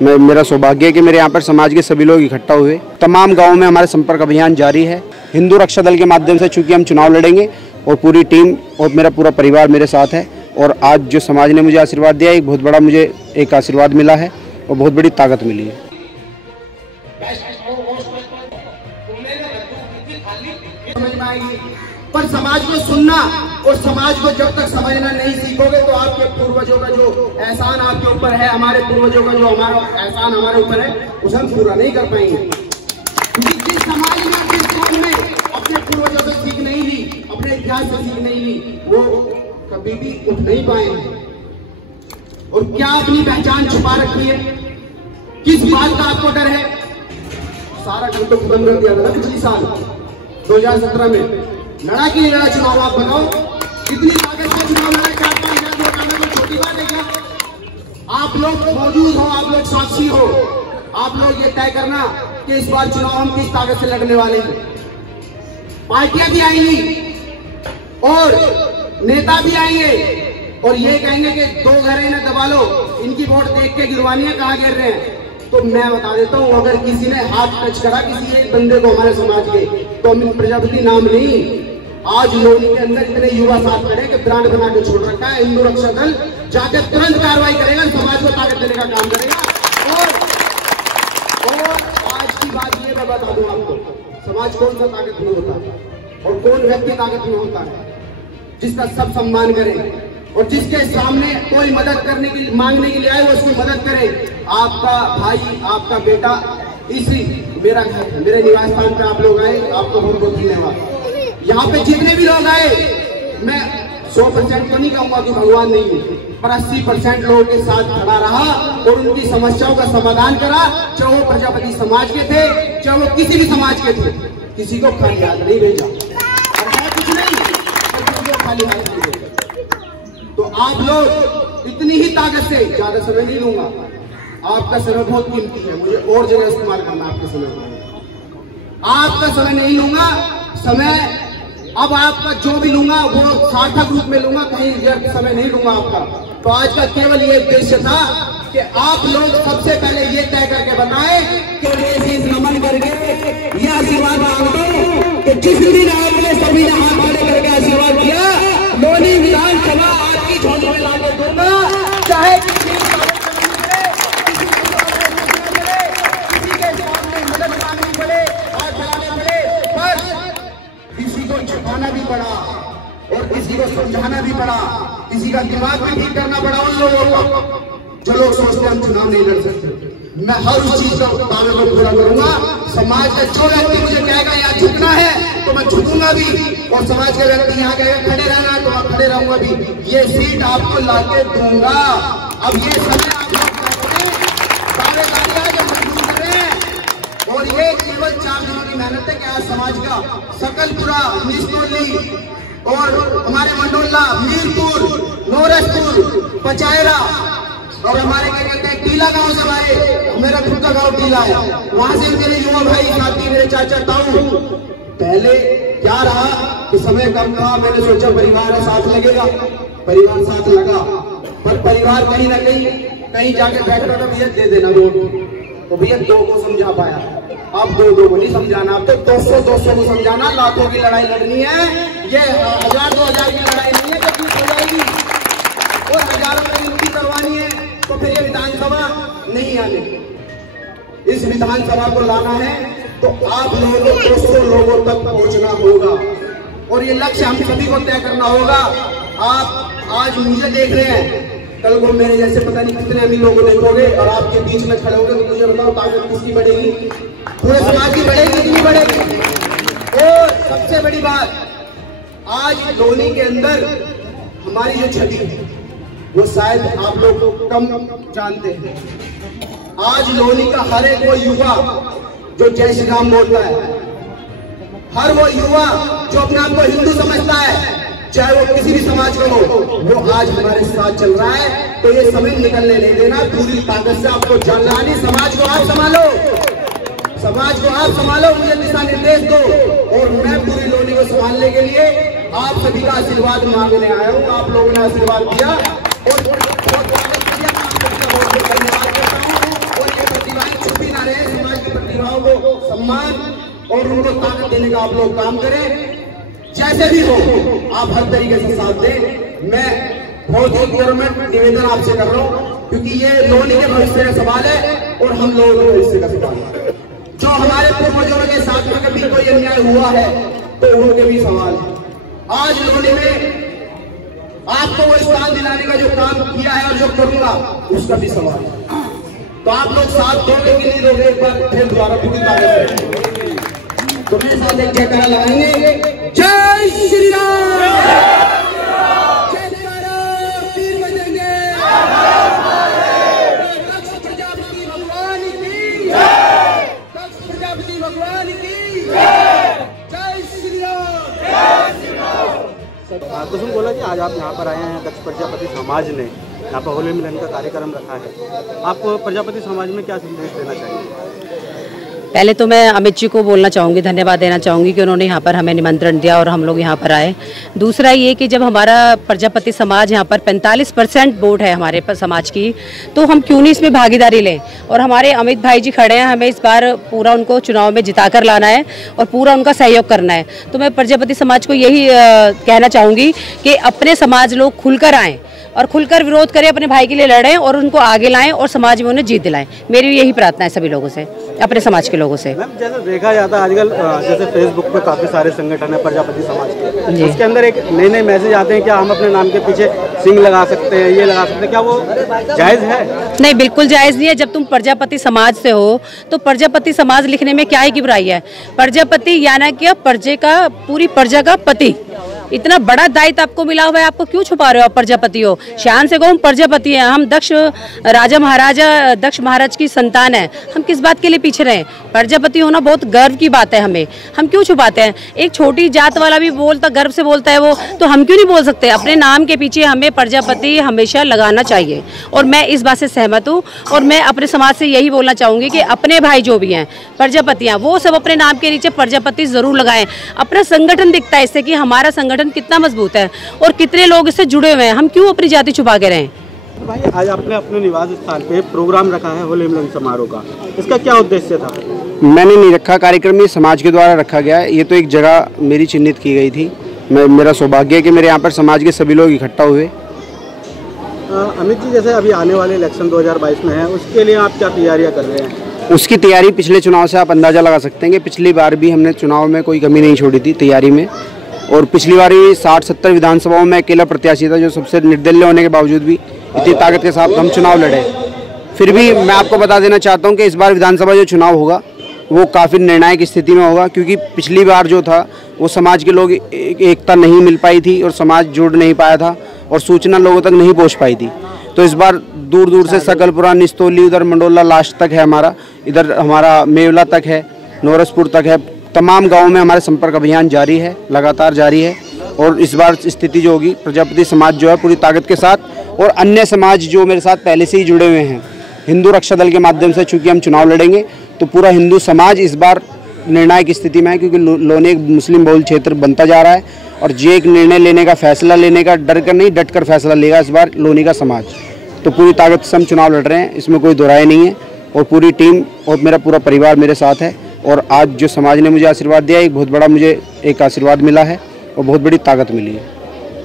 मेरा सौभाग्य है कि मेरे यहाँ पर समाज के सभी लोग इकट्ठा हुए। तमाम गांवों में हमारे संपर्क अभियान जारी है। हिंदू रक्षा दल के माध्यम से चूंकि हम चुनाव लड़ेंगे और पूरी टीम और मेरा पूरा परिवार मेरे साथ है, और आज जो समाज ने मुझे आशीर्वाद दिया, एक बहुत बड़ा मुझे एक आशीर्वाद मिला है और बहुत बड़ी ताकत मिली है। पर समाज को सुनना और समाज को जब तक समझना नहीं सीखोगे तो आपके पूर्वजों का जो एहसान आपके ऊपर है, हमारे पूर्वजों का जो हमारा एहसान हमारे ऊपर है, उसे हम पूरा नहीं कर पाएंगे। जिस समाज में, जिस कौम में अपने पूर्वजों से सीख नहीं ली, अपने इतिहास से सीख नहीं ली, वो कभी भी उठ नहीं पाएंगे। और क्या अपनी पहचान छुपा रखी है? किस बात का आपको डर है? सारा घर तो बंद कर दिया था ना पिछले साल 2017 में। लड़ा की लड़ा चुनाव आप बताओ, कितनी ताकत से चुनाव लड़ा? 4-5 हज़ार वोट आना कोई छोटी बात है क्या? आप लोग मौजूद हो, आप लोग साक्षी हो, आप लोग ये तय करना कि इस बार चुनाव हम किस ताकत से लड़ने वाले हैं। पार्टियां भी आएंगी और नेता भी आएंगे और ये कहेंगे कि 2 घर इन्हें दबा लो, इनकी वोट देख के गिरवानी है, कहाँ गिर रहे हैं। तो मैं बता देता हूँ, अगर किसी ने हाथ टच करा किसी एक बंदे को हमारे समाज के, तो अमित प्रजापति नाम नहीं, आज लोनी के अंदर इतने युवा साथ खड़े कि ब्रांड बना के छोड़ रखा है। हिंदू रक्षा दल जाकर तुरंत कार्रवाई करेगा, समाज को ताकत देने का काम करेगा। और आज की बात ये मैं बता दूं आपको, समाज कौन सा ताकत में होता है और कौन व्यक्ति ताकत में होता है? जिसका सब सम्मान करे और जिसके सामने कोई मदद करने की मांगने के लिए आए वो उसकी मदद करे। आपका भाई, आपका बेटा, इसी मेरा घर, मेरे निवास स्थान पे आप लोग आए, आपको बहुत बहुत धन्यवाद। यहाँ पे जितने भी लोग आए, मैं 100% तो नहीं कहूंगा कि भगवान नहीं है, पर 80% लोगों के साथ खड़ा रहा और उनकी समस्याओं का समाधान करा। चाहे वो प्रजापति समाज के थे, चाहे वो किसी भी समाज के थे, किसी को खाली हाथ नहीं भेजा और है कुछ नहीं, किसी को खाली हाथ नहीं भेजा। तो आप लोग इतनी ही ताकत से, ज्यादा समय नहीं लूंगा, आपका समय बहुत कीमती है, मुझे और जगह इस्तेमाल करना आपके समय, आपका समय नहीं लूंगा। समय अब आपका जो भी लूंगा वो सार्थक रूप में लूंगा, कहीं व्यर्थ समय नहीं लूंगा आपका। तो आज का केवल ये उद्देश्य था कि आप लोग सबसे पहले ये तय करके बताएं कि नमन करके यह आशीर्वाद मांगते कि जिस दिन आपने सभी ने हाथ खड़े करके आशीर्वाद किया, लोनी विधानसभा आपकी झोली में लाके दूंगा, चाहे किसी के सामने मदद मांगनी पड़े, हाथ फैलाने पड़े, पर किसी को छुपाना भी पड़ा और किसी को समझाना भी पड़ा, किसी का दिमाग भी ठीक करना पड़ा उन लोगों को जो लोग सोचते हम चुनाव नहीं लड़ सकते। मैं हर उस चीज का दावे को पूरा करूंगा। समाज का जो व्यक्ति मुझे कहेगा यहाँ झुकना है तो मैं झुकूंगा भी, और समाज के व्यक्ति यहाँ कहेगा खड़े रहना तो मैं खड़े रहूंगा भी। ये सीट आपको लाके दूंगा। अब ये समय आप और ये केवल 4 दिनों की मेहनत है कि आज समाज का सकलपुरा, निस्तोली और हमारे मंडोला, मीरपुर, नौरसपुर, पचायरा और हमारे क्या कहते हैं टीला गांव से आए, मेरा खुद का गांव टीला है, वहां से मेरे युवा भाई साथी, मेरे चाचा ताऊ। पहले क्या रहा कि समय कम था, मैंने सोचा परिवार साथ लगेगा, परिवार साथ लगा, पर परिवार कहीं ना कहीं जाके बैठा तो भैया दे देना वोट, तो भैया 2 को समझा पाया। अब 2 को नहीं समझाना, अब तो 200 को समझाना। लाखों की लड़ाई लड़नी है, ये 1000-2000 की लड़ाई नहीं है जो जीत हो जाएगी, और हजारों की गिनती करवानी है तो फिर ये विधानसभा नहीं आने। इस विधानसभा को लाना है तो आप लोगों को 200 लोगों तक पहुंचना होगा और ये लक्ष्य हम सभी को तय करना होगा। आप आज मुझे देख रहे हैं, कल को मेरे जैसे पता नहीं कितने अमीर लोगों देखोगे और आपके बीच में खड़े होंगे, तो मुझे बताओ ताकत किसकी बढ़ेगी? पूरे समाज की बढ़ेगी, कितनी बढ़ेगी? और सबसे बड़ी बात, आज लोनी के अंदर हमारी जो छवि है वो शायद आप लोग कम जानते हैं। आज लोनी का हर एक वो युवा जो जय श्री राम बोलता है, हर वो युवा जो अपने आप को हिंदू समझता है, चाहे वो किसी भी समाज का हो, वो आज हमारे साथ चल रहा है। तो ये समय निकलने नहीं देना, पूरी ताकत से आपको जानना। समाज को आप संभालो, समाज को आप संभालो, मुझे दिशा निर्देश दो और मैं पूरी लोनी को संभालने के लिए आप सभी का आशीर्वाद मांगने आया हूँ। आप लोगों ने आशीर्वाद दिया और बहुत धन्यवाद करता हूँ और भावनाओं को सम्मान और उनको ताकत देने का आप लोग काम करें। जैसे भी हो आप हर तरीके से साथ दें। मैं बहुत ही गवर्नमेंट निवेदन आपसे कर रहा हूँ, क्योंकि ये लोनी के भविष्य का सवाल है और हम लोगों के भविष्य का सवाल है। जो हमारे पूर्वजों के साथ में कभी कोई अन्याय हुआ है तो उनके भी सवाल है। आज लोनी में आपको वो स्थान दिलाने का जो काम किया है और जो करूंगा उसका भी सवाल है। तो आप लोग साथ दोगे कि नहीं दोगे, एक बार फिर दोबारा पूरी तारीफ करें। तो मेरे साथ एक जयकारा लगाएंगे, जय श्री राम, जयकारा तीर बजेंगे, दक्ष प्रजापति भगवान की, दक्ष प्रजापति भगवान की, जय श्री राम। कुसुम बोला कि आज आप यहाँ पर आए हैं, दक्ष प्रजापति समाज ने यहाँ पर होली मिलन का कार्यक्रम रखा है। आप प्रजापति समाज में क्या संदेश देना चाहेंगे? पहले तो मैं अमित जी को बोलना चाहूँगी, धन्यवाद देना चाहूँगी कि उन्होंने यहाँ पर हमें निमंत्रण दिया और हम लोग यहाँ पर आए। दूसरा ये कि जब हमारा प्रजापति समाज यहाँ पर 45% वोट है हमारे समाज की, तो हम क्यों नहीं इसमें भागीदारी लें। और हमारे अमित भाई जी खड़े हैं, हमें इस बार पूरा उनको चुनाव में जिता कर लाना है और पूरा उनका सहयोग करना है। तो मैं प्रजापति समाज को यही कहना चाहूँगी कि अपने समाज लोग खुलकर आएँ और खुलकर विरोध करें, अपने भाई के लिए लड़ें और उनको आगे लाएं और समाज में उन्हें जीत दिलाएं। मेरी यही प्रार्थना है सभी लोगों से, अपने समाज के लोगों से। मैम, जैसे देखा जाता है आजकल जैसे फेसबुक पे काफ़ी सारे संगठन है प्रजापति समाज के, उसके अंदर एक नए नए मैसेज आते हैं, क्या हम अपने नाम के पीछे सिंह लगा सकते हैं, ये लगा सकते हैं, क्या वो जायज़ है? नहीं, बिल्कुल जायज़ नहीं है। जब तुम प्रजापति समाज से हो तो प्रजापति समाज लिखने में क्या ही की बुराई है। प्रजापति यानी कि प्रजा का, पूरी प्रजा का पति, इतना बड़ा दायित्व आपको मिला हुआ है, आपको क्यों छुपा रहे हो? आप प्रजापति हो, शान से कहो हम प्रजापति हैं, हम दक्ष राजा महाराजा दक्ष महाराज की संतान है, हम किस बात के लिए पीछे रहें? प्रजापति होना बहुत गर्व की बात है हमें, हम क्यों छुपाते हैं? एक छोटी जात वाला भी बोलता, गर्व से बोलता है वो, तो हम क्यों नहीं बोल सकते? अपने नाम के पीछे हमें प्रजापति हमेशा लगाना चाहिए और मैं इस बात से सहमत हूँ। और मैं अपने समाज से यही बोलना चाहूँगी कि अपने भाई जो भी हैं प्रजापतियाँ, वो सब अपने नाम के नीचे प्रजापति जरूर लगाएं। अपना संगठन दिखता है इससे कि हमारा संगठन कितना मजबूत है और कितने लोग इससे जुड़े हुए हैं, हम क्यों अपनी जाति छुपा के रहें? भाई, आज आपने अपने निवास स्थान पे प्रोग्राम रखा है होली मिलन समारोह का, इसका क्या उद्देश्य था? मैंने नहीं रखा कार्यक्रम, ये समाज के द्वारा रखा गया है। ये तो एक जगह मेरी चिन्हित की गई थी। मेरा सौभाग्य है कि मेरे यहाँ पर समाज के सभी लोग इकट्ठा हुए। अमित जी, जैसे अभी आने वाले इलेक्शन 2022 में है, उसके लिए आप क्या तैयारियाँ कर रहे हैं? उसकी तैयारी पिछले चुनाव से आप अंदाज़ा लगा सकते हैं कि पिछली बार भी हमने चुनाव में कोई कमी नहीं छोड़ी थी तैयारी में। और पिछली बार भी 60-70 विधानसभाओं में अकेला प्रत्याशी था, जो सबसे निर्दलीय होने के बावजूद भी इतनी ताकत के साथ हम चुनाव लड़े। फिर भी मैं आपको बता देना चाहता हूं कि इस बार विधानसभा जो चुनाव होगा वो काफ़ी निर्णायक स्थिति में होगा, क्योंकि पिछली बार जो था वो समाज के लोग एकता नहीं मिल पाई थी और समाज जुड़ नहीं पाया था और सूचना लोगों तक नहीं पहुँच पाई थी। तो इस बार दूर दूर से सकलपुरा, निस्तौली, उधर मंडोला लास्ट तक है हमारा, इधर हमारा मेवला तक है, नौरसपुर तक है, तमाम गाँव में हमारे संपर्क अभियान जारी है, लगातार जारी है। और इस बार स्थिति जो होगी, प्रजापति समाज जो है पूरी ताकत के साथ और अन्य समाज जो मेरे साथ पहले से ही जुड़े हुए हैं, हिंदू रक्षा दल के माध्यम से चूँकि हम चुनाव लड़ेंगे तो पूरा हिंदू समाज इस बार निर्णायक स्थिति में है, क्योंकि लोनी एक मुस्लिम बहुल क्षेत्र बनता जा रहा है और ये एक निर्णय लेने का, फैसला लेने का, डर कर नहीं डट कर फैसला लेगा इस बार लोनी का समाज। तो पूरी ताकत से हम चुनाव लड़ रहे हैं, इसमें कोई दोहराई नहीं है। और पूरी टीम और मेरा पूरा परिवार मेरे साथ है। और आज जो समाज ने मुझे आशीर्वाद दिया, एक बहुत बड़ा मुझे एक आशीर्वाद मिला है और बहुत बड़ी ताकत मिली है।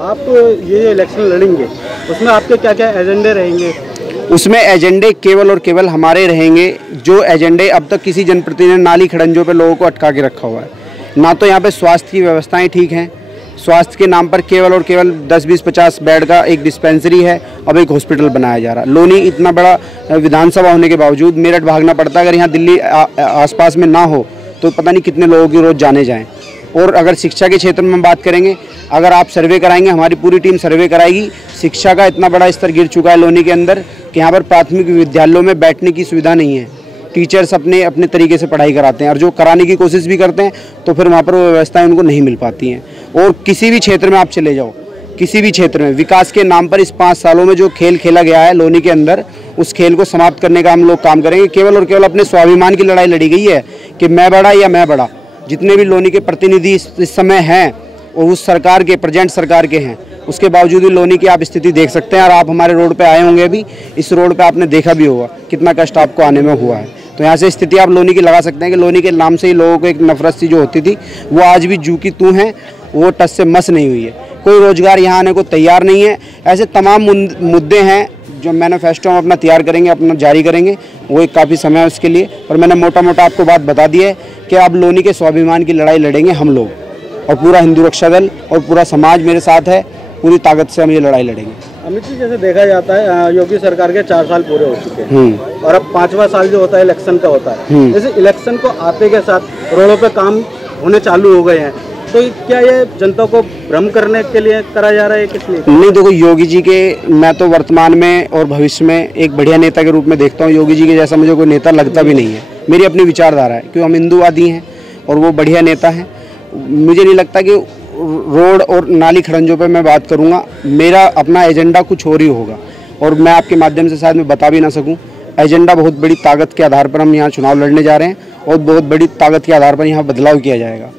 आप तो ये जो इलेक्शन लड़ेंगे उसमें आपके क्या क्या एजेंडे रहेंगे? उसमें एजेंडे केवल और केवल हमारे रहेंगे, जो एजेंडे अब तक किसी जनप्रतिनिधि ने नाली खड़ंजों पे लोगों को अटका के रखा हुआ है। ना तो यहाँ पे स्वास्थ्य की व्यवस्थाएं ठीक हैं, स्वास्थ्य के नाम पर केवल और केवल 10-20-50 बेड का एक डिस्पेंसरी है, अब एक हॉस्पिटल बनाया जा रहा है। लोनी इतना बड़ा विधानसभा होने के बावजूद मेरठ भागना पड़ता है, अगर यहाँ दिल्ली आसपास में ना हो तो पता नहीं कितने लोगों की रोज़ जाने जाएँ। और अगर शिक्षा के क्षेत्र में बात करेंगे, अगर आप सर्वे कराएंगे, हमारी पूरी टीम सर्वे कराएगी, शिक्षा का इतना बड़ा स्तर गिर चुका है लोनी के अंदर कि यहाँ पर प्राथमिक विद्यालयों में बैठने की सुविधा नहीं है। टीचर्स अपने अपने तरीके से पढ़ाई कराते हैं और जो कराने की कोशिश भी करते हैं तो फिर वहाँ पर वो व्यवस्थाएं उनको नहीं मिल पाती हैं। और किसी भी क्षेत्र में आप चले जाओ, किसी भी क्षेत्र में विकास के नाम पर इस 5 सालों में जो खेल खेला गया है लोनी के अंदर, उस खेल को समाप्त करने का हम लोग काम करेंगे। केवल और केवल अपने स्वाभिमान की लड़ाई लड़ी गई है कि मैं बड़ा या मैं बड़ा। जितने भी लोनी के प्रतिनिधि इस समय हैं और उस सरकार के, प्रेजेंट सरकार के हैं, उसके बावजूद भी लोनी की आप स्थिति देख सकते हैं। और आप हमारे रोड पे आए होंगे, अभी इस रोड पे आपने देखा भी होगा कितना कष्ट आपको आने में हुआ है। तो यहाँ से स्थिति आप लोनी की लगा सकते हैं कि लोनी के नाम से ही लोगों को एक नफरत सी जो होती थी वो आज भी जू की तू है, वो टस से मस नहीं हुई है। कोई रोजगार यहाँ आने को तैयार नहीं है। ऐसे तमाम मुद्दे हैं जो मैनिफेस्टो हम अपना तैयार करेंगे, अपना जारी करेंगे, वो एक काफ़ी समय है उसके लिए। पर मैंने मोटा मोटा आपको बात बता दी है कि अब लोनी के स्वाभिमान की लड़ाई लड़ेंगे हम लोग, और पूरा हिंदू रक्षा दल और पूरा समाज मेरे साथ है। पूरी ताकत से हम ये लड़ाई लड़ेंगे। अमित जी, जैसे देखा जाता है योगी सरकार के 4 साल पूरे हो चुके हैं और अब 5वां साल जो होता है इलेक्शन का होता है। जैसे इलेक्शन को आते के साथ रोडों पे काम होने चालू हो गए हैं, तो क्या ये जनता को भ्रम करने के लिए करा जा रहा है किस लिए? नहीं, देखो योगी जी के मैं तो वर्तमान में और भविष्य में एक बढ़िया नेता के रूप में देखता हूँ। योगी जी के जैसा मुझे कोई नेता लगता भी नहीं है। मेरी अपनी विचारधारा है, क्योंकि हम हिंदूवादी हैं और वो बढ़िया नेता हैं। मुझे नहीं लगता कि रोड और नाली खड़ंजों पे मैं बात करूंगा। मेरा अपना एजेंडा कुछ और ही होगा और मैं आपके माध्यम से शायद मैं बता भी ना सकूं। एजेंडा बहुत बड़ी ताकत के आधार पर हम यहाँ चुनाव लड़ने जा रहे हैं और बहुत बड़ी ताकत के आधार पर यहाँ बदलाव किया जाएगा।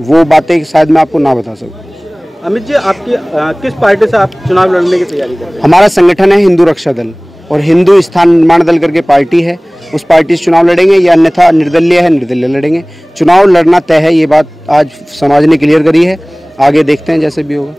वो बातें शायद मैं आपको ना बता सकूं। अमित जी, आपकी किस पार्टी से आप चुनाव लड़ने की तैयारी कर रहे हैं? हमारा संगठन है हिंदू रक्षा दल और हिंदू स्थान निर्माण दल करके पार्टी है। उस पार्टी से चुनाव लड़ेंगे या अन्यथा निर्दलीय है, निर्दलीय लड़ेंगे। चुनाव लड़ना तय है, ये बात आज समाज ने क्लियर करी है। आगे देखते हैं जैसे भी होगा।